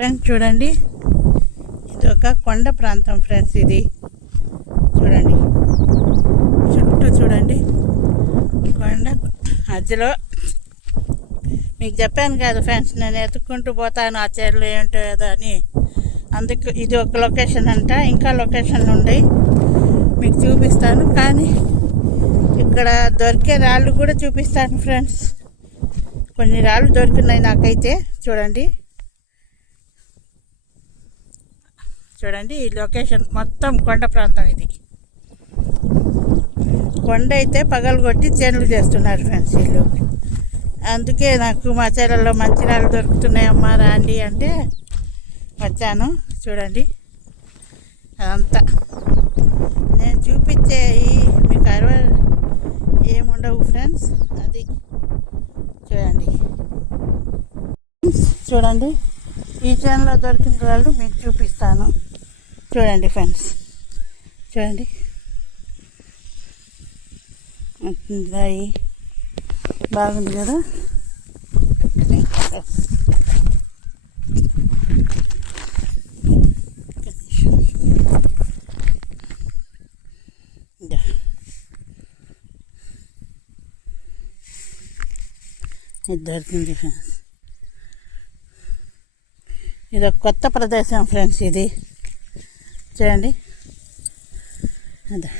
Friends చూడండి. ఇది ఒక కొండ ప్రాంతం ఫ్రెండ్స్ ఇది. చూడండి. చుట్టూ చూడండి. కొండ. మధ్యలో మీకు చెప్పాను కదా ఫ్రెండ్స్ నేను ఎత్తుక్కుంటూ పోతాను ఆ చీరలు ఏంటో ఏదో అని. అందుకు ఇది ఒక లొకేషన్ అంట ఇంకా లొకేషన్లు ఉన్నాయి మీకు చూపిస్తాను కానీ ఇక్కడ దొరికే రాళ్ళు కూడా చూపిస్తాను ఫ్రెండ్స్ కొన్ని రాళ్ళు దొరికినాయి నాకైతే. చూడండి. చూడండి ఈ లొకేషన్ మొత్తం కొండ ప్రాంతం ఇది. కొండ అయితే పగలగొట్టి చేనులు చేస్తున్నారు ఫ్రెండ్స్ వీళ్ళు అందుకే నాకు మా చీరల్లో మంచి రాళ్ళు దొరుకుతున్నాయమ్మా రాండి అంటే వచ్చాను. చూడండి అదంతా. నేను చూపించే ఈ మీకు అరవ ఏముండవు ఫ్రెండ్స్ అది. చూడండి. చూడండి ఈ ఛానల్లో దొరికిన వాళ్ళు మీకు చూపిస్తాను. చూడండి ఫ్రెండ్స్. చూడండి. రాయి బాగుంది కదా? ఒక్క ఇది దొరికింది ఫ్రెండ్స్. ఇది ఒక కొత్త ప్రదేశం ఫ్రెండ్స్ ఇది. చూడండి. అదే.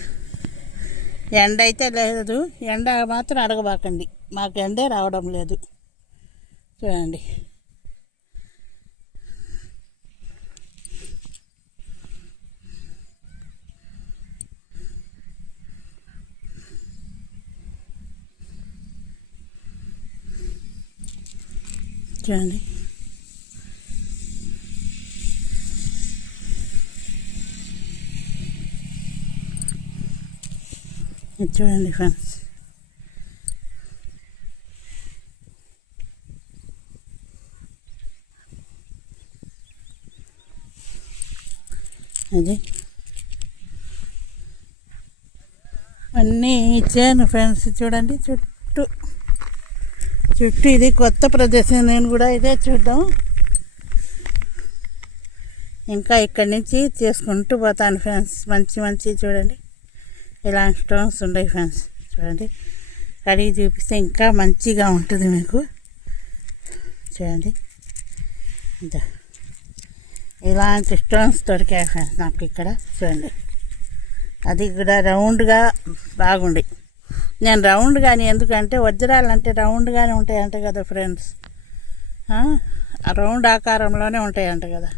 ఎండ అయితే లేదు. ఎండ మాత్రం అడగబాకండి. మాకు ఎండే రావడం లేదు. చూడండి. చూడండి. ఇది చూడండి ఫ్రెండ్స్. అది. అన్నీ ఇచ్చాను ఫ్రెండ్స్ చూడండి. చుట్టూ చుట్టూ ఇది కొత్త ప్రదేశం. నేను కూడా ఇదే చూద్దాం ఇంకా ఇక్కడి నుంచి చేసుకుంటూ పోతాను ఫ్రెండ్స్. మంచి మంచి చూడండి. ఇలాంటి స్టోన్స్ ఉన్నాయి ఫ్రెండ్స్. చూడండి. కడిగి చూపిస్తే ఇంకా మంచిగా ఉంటుంది మీకు. చూడండి. ఇదా. ఇలాంటి స్టోన్స్ దొరికాయి ఫ్రెండ్స్ నాకు ఇక్కడ. చూడండి. అది కూడా రౌండ్గా బాగుండి నేను రౌండ్ కానీ ఎందుకంటే వజ్రాలు అంటే రౌండ్గానే ఉంటాయంట కదా ఫ్రెండ్స్. రౌండ్ ఆకారంలోనే ఉంటాయంట కదా.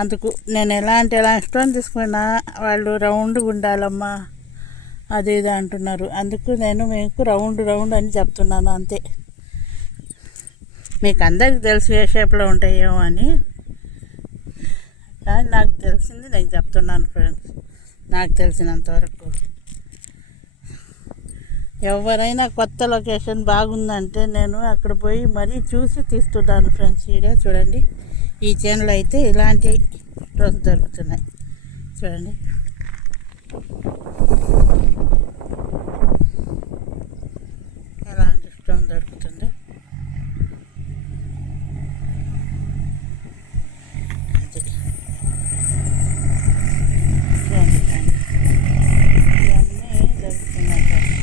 అందుకు నేను ఎలాంటి ఎలా ఇష్టం తీసుకున్నా వాళ్ళు రౌండ్గా ఉండాలమ్మా అది ఇది అంటున్నారు. అందుకు నేను మీకు రౌండ్ రౌండ్ అని చెప్తున్నాను అంతే. మీకు అందరికి తెలుసు ఏ షేప్లో ఉంటాయేమో అని. కానీ నాకు తెలిసింది నేను చెప్తున్నాను ఫ్రెండ్స్ నాకు తెలిసినంత వరకు. ఎవరైనా కొత్త లొకేషన్ బాగుందంటే నేను అక్కడ పోయి మరీ చూసి తీస్తున్నాను ఫ్రెండ్స్ వీడియో చూడండి. ఈ చేనులో అయితే ఇలాంటి రోజు దొరుకుతున్నాయి. చూడండి ఎలాంటి స్టోన్ దొరుకుతుందో అది. చూడండి ఫ్రెండ్స్. ఇవన్నీ దొరుకుతున్నాయి ఫ్రెండ్స్.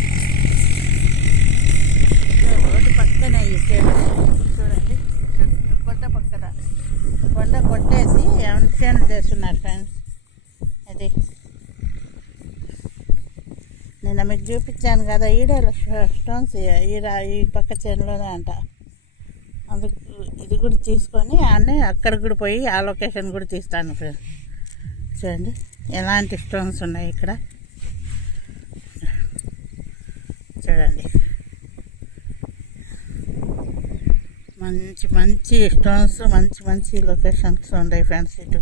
ఇదిగో రోడ్డు పక్కనే ఈ చేను చూడండి చుట్టూ కొండ పక్కన కొండ కొట్టేసి చేనులు చేస్తున్నారు ఫ్రెండ్స్ అది నిన్న మీకు చూపించాను కదా ఈడే స్టోన్స్ ఈ ఈ పక్క చేనులోనే అంట. అందుకు ఇది కూడా తీసుకొని అన్నీ అక్కడ కూడా పోయి ఆ లొకేషన్ కూడా తీస్తాను చూడండి. ఎలాంటి స్టోన్స్ ఉన్నాయి ఇక్కడ? చూడండి. మంచి మంచి స్టోన్స్ మంచి మంచి లొకేషన్స్ ఉన్నాయి ఫ్రెండ్స్ ఇటు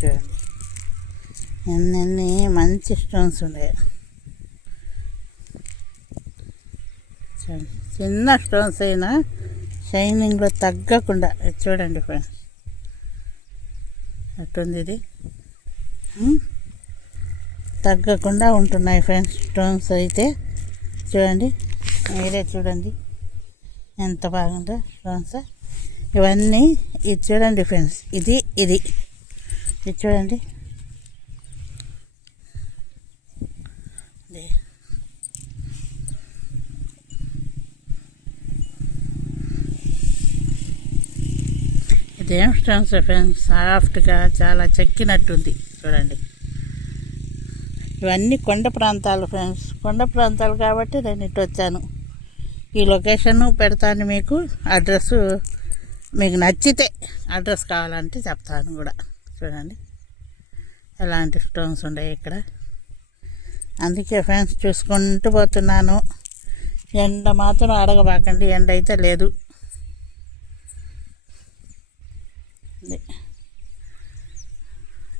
చూడండి ఎన్ని మంచి స్టోన్స్ ఉన్నాయి. చిన్న స్టోన్స్ అయినా షైనింగ్లో తగ్గకుండా చూడండి ఫ్రెండ్స్ అట్టుంది ఇది? తగ్గకుండా ఉంటున్నాయి ఫ్రెండ్స్ స్టోన్స్ అయితే. చూడండి మీరే చూడండి. ఎంత బాగుందో స్టోన్స్ ఇవన్నీ ఇది చూడండి ఫ్రెండ్స్ ఇది ఇది. ఇది చూడండి ఇది. ఇదేం స్టోన్స్ ఫ్రెండ్స్ సాఫ్ట్గా చాలా చెక్కినట్టుంది. చూడండి. ఇవన్నీ కొండ ప్రాంతాలు ఫ్రెండ్స్. కొండ ప్రాంతాలు కాబట్టి నేను ఇటు వచ్చాను. ఈ లొకేషన్ పెడతాను మీకు. అడ్రస్ మీకు నచ్చితే అడ్రస్ కావాలంటే చెప్తాను కూడా. చూడండి. ఎలాంటి స్టోన్స్ ఉన్నాయి ఇక్కడ. అందుకే ఫ్రెండ్స్ చూసుకుంటూ పోతున్నాను. ఎండ మాత్రం అడగబాకండి. ఎండ అయితే లేదు. ఇది.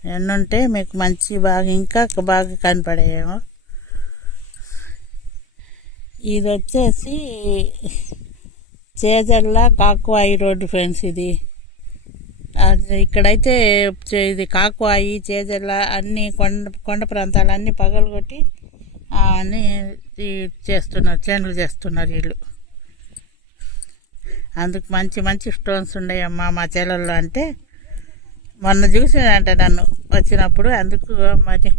ఎండ ఉంటే మీకు మంచి బాగా ఇంకా బాగా కనపడేమో ఇది వచ్చేసి చేజర్ల కాకువాయి రోడ్డు ఫ్రెండ్స్ ఇది. అది ఇక్కడైతే చే- ఇది కాకువాయి చేజర్ల అన్ని కొండ కొండ ప్రాంతాలు అన్నీ పగలగొట్టి అన్నీ చేస్తున్నారు చేనులు చేస్తున్నారు వీళ్ళు. అందుకు మంచి మంచి స్టోన్స్ ఉన్నాయమ్మా మా చెల్లెల్లో అంటే. మొన్న చూసిందంట నన్ను వచ్చినప్పుడు అందుకు మరి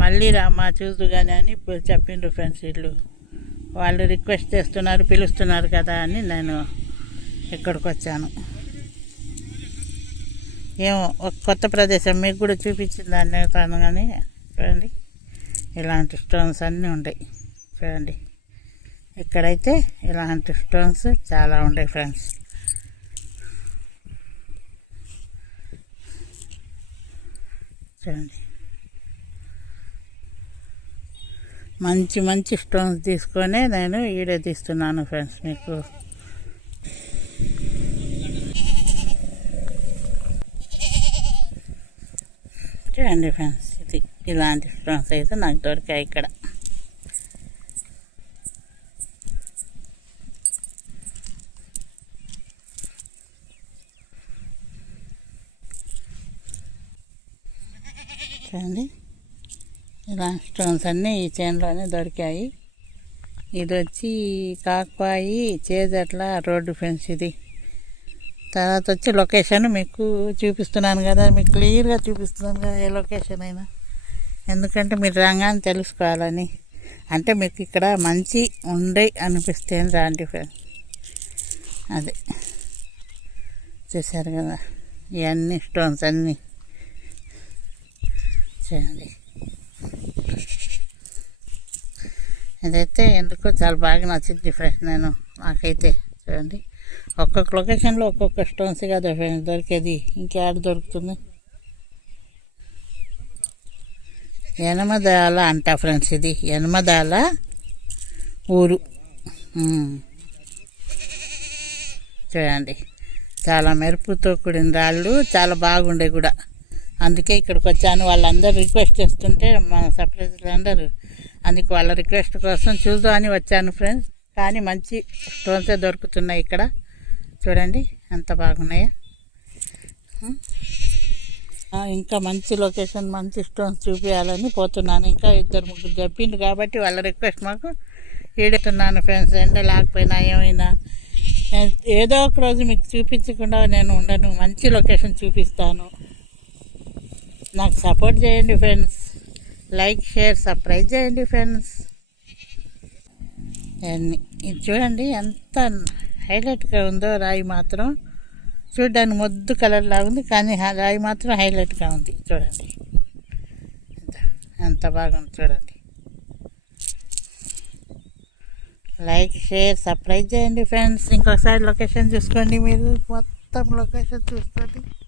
మళ్ళీ రామ్మా చూదు కానీ అని చెప్పిండ్రు ఫ్రెండ్స్ వీళ్ళు. వాళ్ళు రిక్వెస్ట్ చేస్తున్నారు పిలుస్తున్నారు కదా అని నేను ఇక్కడికి వచ్చాను. ఏమో ఒక కొత్త ప్రదేశం మీకు కూడా చూపించిందని తాను కానీ చూడండి. ఇలాంటి స్టోన్స్ అన్నీ ఉంటాయి చూడండి. ఇక్కడైతే ఇలాంటి స్టోన్స్ చాలా ఉన్నాయి ఫ్రెండ్స్. చూడండి. మంచి మంచి స్టోన్స్ తీసుకొని నేను వీడియో తీస్తున్నాను ఫ్రెండ్స్ మీకు. చూడండి ఫ్రెండ్స్ ఇది ఇలాంటి స్టోన్స్ అయితే నాకు దొరికాయి ఇక్కడ. చూడండి. ఇలా స్టోన్స్ అన్నీ ఈ చైన్లోనే దొరికాయి. ఇది వచ్చి కాకపాయి చేజట్ల రోడ్డు ఫ్రెండ్స్ ఇది. తర్వాత వచ్చి లొకేషన్ మీకు చూపిస్తున్నాను కదా మీకు క్లియర్గా చూపిస్తున్నాను కదా ఏ లొకేషన్ అయినా. ఎందుకంటే మీరు రంగాన్ని తెలుసుకోవాలని. అంటే మీకు ఇక్కడ మంచి ఉండే అనిపిస్తే రాండి ఫ్రెండ్స్. అదే. చూశారు కదా ఇవన్నీ స్టోన్స్ అన్నీ. చేయండి ఇదైతే ఎందుకో చాలా బాగా నచ్చింది ఫ్రెండ్స్ నేను. నాకైతే చూడండి. ఒక్కొక్క లొకేషన్లో ఒక్కొక్క స్టోన్స్ కదా ఫ్రెండ్స్ దొరికేది. ఇంకేడ దొరుకుతుంది? యనమదాల అంట ఫ్రెండ్స్ ఇది. యనమదాల ఊరు. చూడండి. చాలా మెరుపుతో కూడిన రాళ్ళు. చాలా బాగుండే కూడా. అందుకే ఇక్కడికి వచ్చాను వాళ్ళందరూ రిక్వెస్ట్ చేస్తుంటే మన సర్ప్రైజ్లు అందరూ అందుకు వాళ్ళ రిక్వెస్ట్ కోసం చూద్దామని వచ్చాను ఫ్రెండ్స్ కానీ మంచి స్టోన్సే దొరుకుతున్నాయి ఇక్కడ. చూడండి ఎంత బాగున్నాయో. ఇంకా మంచి లొకేషన్ మంచి స్టోన్స్ చూపించాలని పోతున్నాను. ఇంకా ఇద్దరు ముగ్గురు చెప్పిండు కాబట్టి వాళ్ళ రిక్వెస్ట్ మాకు ఈడుతున్నాను ఫ్రెండ్స్ ఎండ లేకపోయినా ఏమైనా. ఏదో ఒక రోజు మీకు చూపించకుండా నేను ఉండను. మంచి లొకేషన్ చూపిస్తాను. నాకు సపోర్ట్ చేయండి ఫ్రెండ్స్ లైక్ షేర్ సర్ప్రైజ్ చేయండి ఫ్రెండ్స్ ఇది చూడండి ఎంత హైలైట్గా ఉందో రాయి మాత్రం. చూడడానికి మొద్దు కలర్ ఉంది కానీ ఆ రాయి మాత్రం హైలైట్గా ఉంది. చూడండి. ఎంత- బాగుంది చూడండి. లైక్ షేర్ సర్ప్రైజ్ చేయండి ఫ్రెండ్స్ ఇంకొకసారి లొకేషన్ చూసుకోండి మీరు. మొత్తం లొకేషన్ చూసుకోండి.